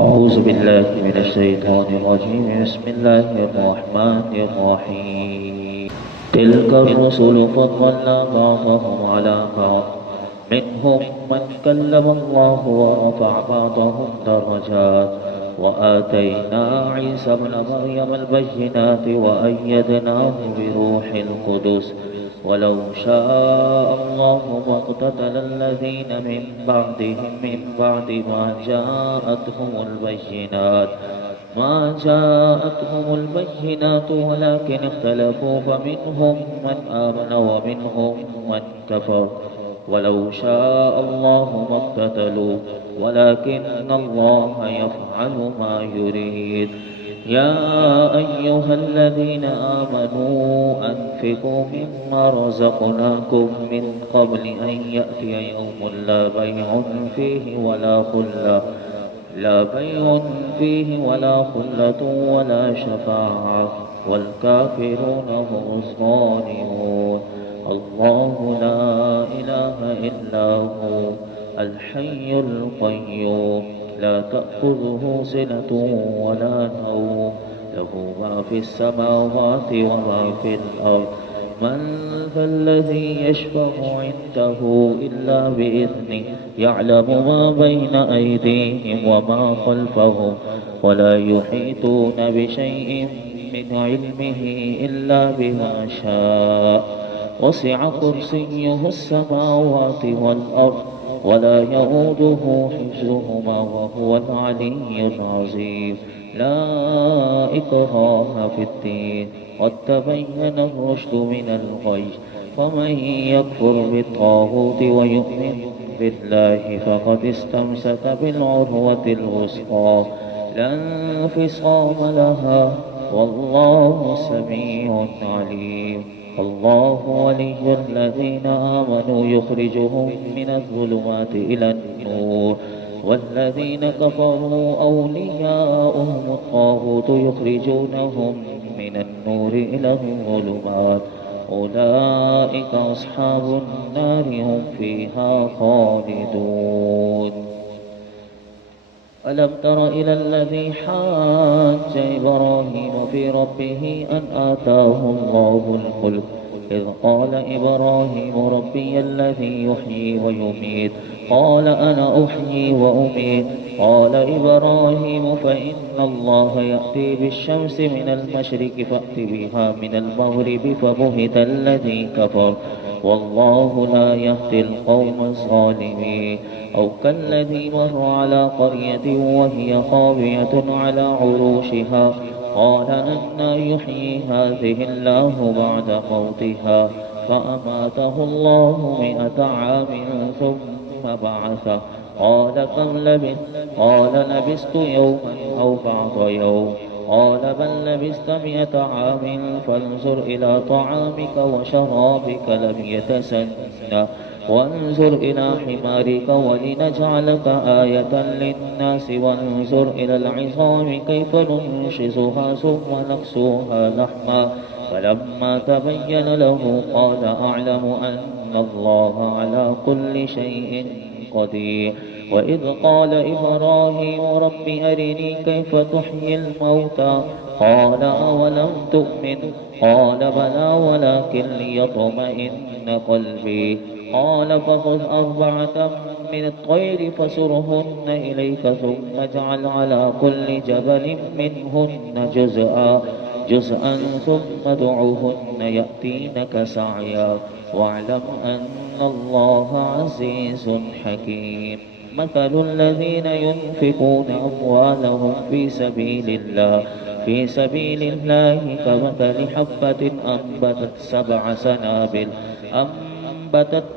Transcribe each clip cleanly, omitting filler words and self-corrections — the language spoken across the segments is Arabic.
أعوذ بالله من الشيطان الرجيم. بسم الله الرحمن الرحيم. تلك الرسل فضلنا بعضهم على بعض، منهم من كلم الله ورفع بعضهم درجات، وآتينا عيسى ابن مريم البينات وأيدناه بروح القدس، ولو شاء الله ما اقتتل الذين من بعدهم من بعد ما جاءتهم البينات ولكن اختلفوا، فمنهم من آمن ومنهم من كفر، ولو شاء الله ما اقتتلوا ولكن الله يفعل ما يريد. يا أيها الذين آمنوا أنفقوا مما رزقناكم من قبل أن يأتي يوم لا بيع فيه ولا خلة ولا شفاعة، والكافرون هم الظالمون. الله لا إله إلا هو الحي القيوم، لا تأخذه سنة ولا نوم، له ما في السماوات وما في الأرض. من ذا الذي يشفع عنده إلا بإذنه، يعلم ما بين أيديهم وما خلفهم، ولا يحيطون بشيء من علمه إلا بما شاء. وسع كرسيه السماوات والأرض، ولا يؤوده حفظهما وهو العلي العظيم. لا إكراه في الدين، قد تبين الرشد من الغي، فمن يكفر بالطاغوت ويؤمن بالله فقد استمسك بالعروة الوثقى، لا انفصام لها، والله سميع عليم. الله ولي الذين آمنوا يخرجهم من الظلمات إلى النور، والذين كفروا أولياؤهم الطاغوت يخرجونهم من النور إلى الظلمات، أولئك أصحاب النار هم فيها خالدون. ألم تر إلى الذي حاج إبراهيم في ربه أن آتاه الله الملك، إذ قال إبراهيم ربي الذي يحيي ويميت، قال أنا أحيي وأميت. قال إبراهيم فإن الله يأتي بالشمس من المشرق فأت بها من المغرب، فبهت الذي كفر، والله لا يهدي القوم الظالمين. أو كالذي مر على قرية وهي خاوية على عروشها، قال أنى يحيي هذه الله بعد موتها، فأماته الله 100 عام ثم بعثه، قال كم لبثت؟ قال لبثت يوما أو بعض يوم، قال بل لبثت 100 عام، فانظر إلى طعامك وشرابك لم يتسنى، وانظر إلى حمارك ولنجعلك آية للناس، وانظر إلى العظام كيف ننشزها ثم نكسوها لحما، فلما تبين له قال أعلم أن الله على كل شيء قدير. وإذ قال إبراهيم رب أرني كيف تحيي الموتى، قال أولم تؤمن، قال بلى ولكن ليطمئن قلبي، قال فخذ 4 من الطير فسرهن إليك، ثم اجعل على كل جبل منهن جزءا ثم ادعهن يأتينك سعيا، واعلم أن الله عزيز حكيم. مثل الذين ينفقون أموالهم في سبيل الله كمثل حبة أنبتت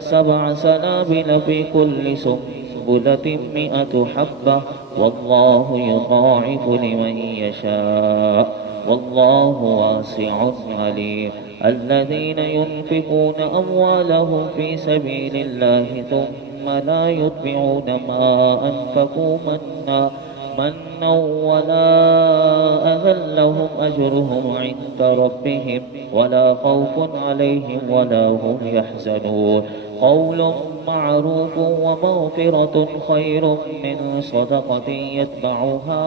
7 سنابل في كل سنبلة 100 حبة، والله يضاعف لمن يشاء، والله واسع عليم. الذين ينفقون أموالهم في سبيل الله ثم لا يتبعون ما أنفقوا منا ولا أذى لهم أجرهم عند ربهم، ولا خوف عليهم ولا هم يحزنون. قول معروف ومغفرة خير من صدقة يتبعها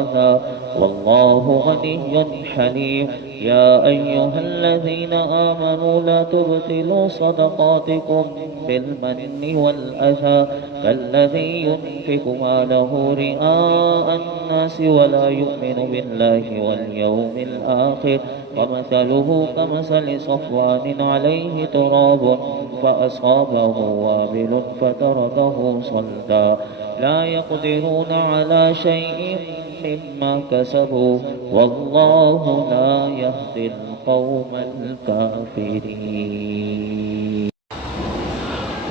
أذى والله غني حليم. يا أيها الذين آمنوا لا تبطلوا صدقاتكم بالمن والأذى كالذي ينفق ماله رئاء الناس ولا يؤمن بالله واليوم الآخر ومثله كمثل صفوان عليه تراب فأصابه وابل فتركه صلدا لا يقدرون على شيء مما كسبوا والله لا يهدي القوم الكافرين.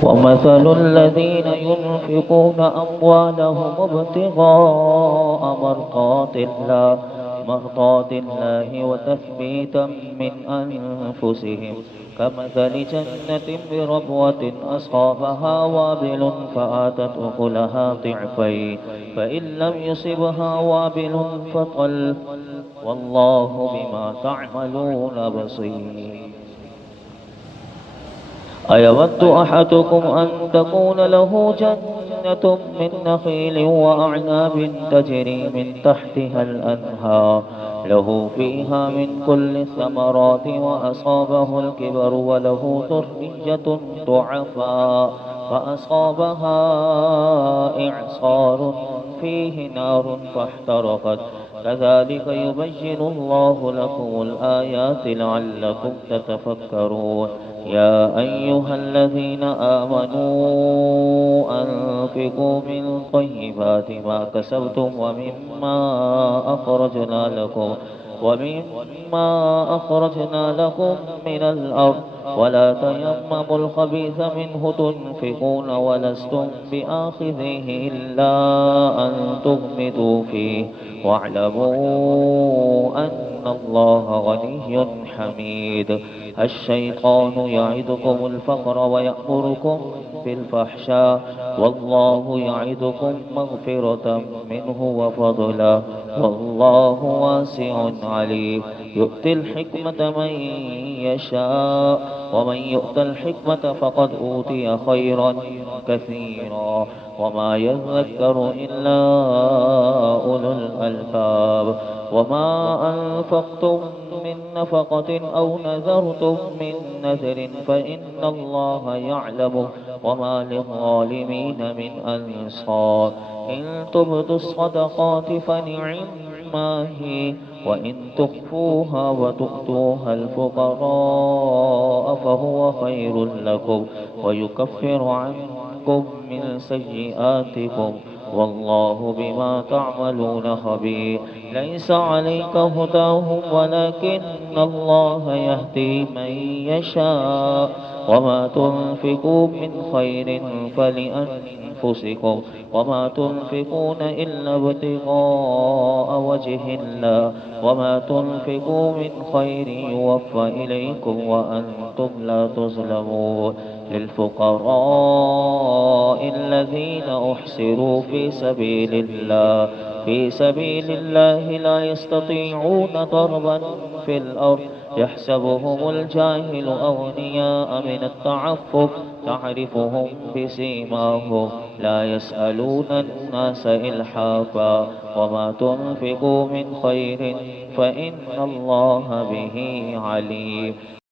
ومثل الذين ينفقون أموالهم ابتغاء مرضات الله وتثبيتا من أنفسهم كمثل جنة بربوة أصابها وابل فآتت أكلها ضعفين فإن لم يصبها وابل فطل والله بما تعملون بصير. أيود أحدكم أن تكون له جنة من نخيل وأعناب تجري من تحتها الأنهار له فيها من كل الثمرات وأصابه الكبر وله ذرية ضعفاء فأصابها إعصار فيه نار فاحترقت كذلك يبين الله لكم الآيات لعلكم تتفكرون. يا أيها الذين آمنوا أنفقوا من طيبات ما كسبتم ومما أخرجنا لكم من الأرض ولا تيمموا الخبيث منه تنفقون ولستم بآخذيه إلا أن تغمضوا فيه واعلموا أن الله غني حميد. الشيطان يعدكم الفقر ويأمركم بالفحشاء والله يعدكم مغفرة منه وفضلا والله واسع عليم. يؤتي الحكمة من يشاء ومن يؤت الحكمة فقد أوتي خيرا كثيرا وما يذكر إلا أولو الألباب. وما أنفقتم من نفقة أو نذرتم من نذر فإن الله يعلمه وما للظالمين من أنصار. إن تبدوا الصدقات فنعما هي وإن تخفوها وتؤتوها الفقراء فهو خير لكم ويكفر عنكم من سيئاتكم والله بما تعملون خبير. ليس عليك هداهم ولكن الله يهدي من يشاء وما تنفقوا من خير فلأنفسكم وما تنفقون إلا ابتغاء وجه الله وما تنفقوا من خير يوفى إليكم وأنتم لا تظلمون. للفقراء الذين أحصروا في سبيل الله لا يستطيعون ضربا في الأرض يحسبهم الجاهل أغنياء من التعفف تعرفهم بسيماهم لا يسألون الناس إلحافا وما تنفقوا من خير فإن الله به عليم.